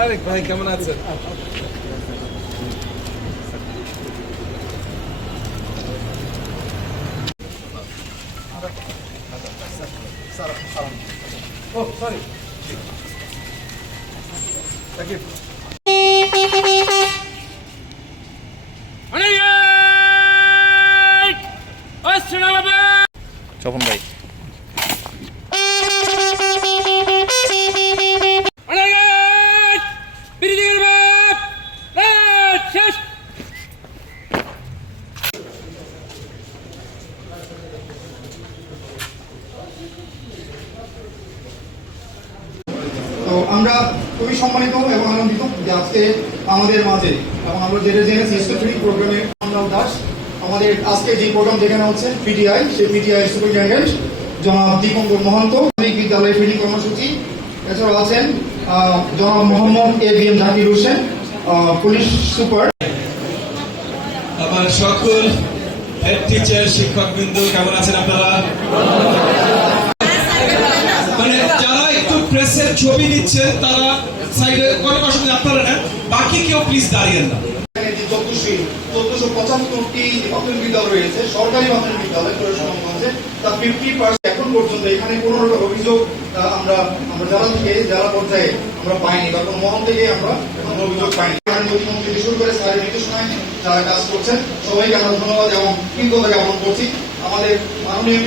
আরে ভাই কেমন আছেন? ও সরি স্বপন ভাই তো আমরা খুবই সম্মানিত এবং আনন্দিত যে আজকে আমাদের মাঝে এবং আমরা যেটা জেনেছি স্টুডেন্ট প্রোগ্রামে দাস আমাদের আজকে যে প্রোগ্রাম দেখানো হচ্ছে পিটিআই সেই পিটিআই সুপারিনটেন্ডেন্ট জনাব দীপঙ্কর মহন্ত বিদ্যালয় ফিডিং কর্মসূচি। এছাড়াও আছেন জনাব Mohammad ABM Zakir Hossain police super. আমার সকল হেড টিচার শিক্ষকবৃন্দ কেমন আছেন আপনারা? মানে যারা একটু প্রেসের ছবি নিচ্ছেন তারা সাইডে অনেক অসুবিধা আপনারা নেন, বাকি কেউ প্লিজ দাঁড়িয়ে না। 1475টি প্রাথমিক বিদ্যালয় রয়েছে, সরকারি প্রাথমিক বিদ্যালয় সুনামগঞ্জে, তার 50% এখন পর্যন্ত এখানে কোনো রকম অভিযোগ আমরা জেলা পর্যায়ে আমরা পাইনি বা কোনো মহল থেকে আমরা অভিযোগ পাইনি। থেকে শুরু করে স্যারের নির্দেশনায় যারা কাজ করছেন সবাইকে আমরা ধন্যবাদ এবং কৃতজ্ঞতা জ্ঞাপন করছি। আমাদের মাননীয়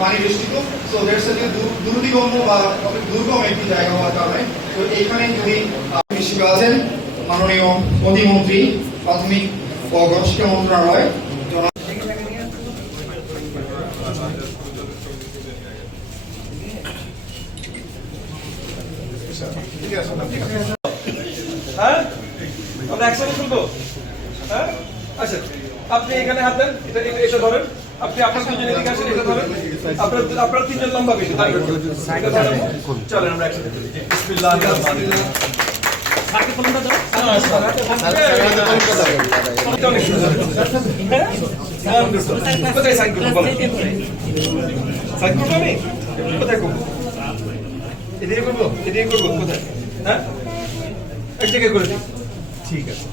পানি বেষ্টিত, সো দ্যাটস দুর্দিগম্য বা দুর্গম একটি জায়গা হওয়ার কারণে তো এইখানে যদি শিক্ষা আছেন মাননীয় প্রতিমন্ত্রী প্রাথমিক ও গণশিক্ষা মন্ত্রণালয় আমরা একসাথে শুনবো। হ্যাঁ আচ্ছা, আপনি এখানে হাত দেন, এটা ধরেন, আপনি আপনার দুজন এদিকে আসেন, এটা ধরেন, আপনার তিনজন লম্বা বেশি চলেন আমরা একসাথে বিসমিল্লাহির রহমানির রহিম। কোথায় সাইন করবো বলেন? সাইন করবো আমি কোথায় করবো? এদিকে করবো, এদিকে করবো কোথায়? হ্যাঁ এক জায়গায় করে দিই, ঠিক আছে।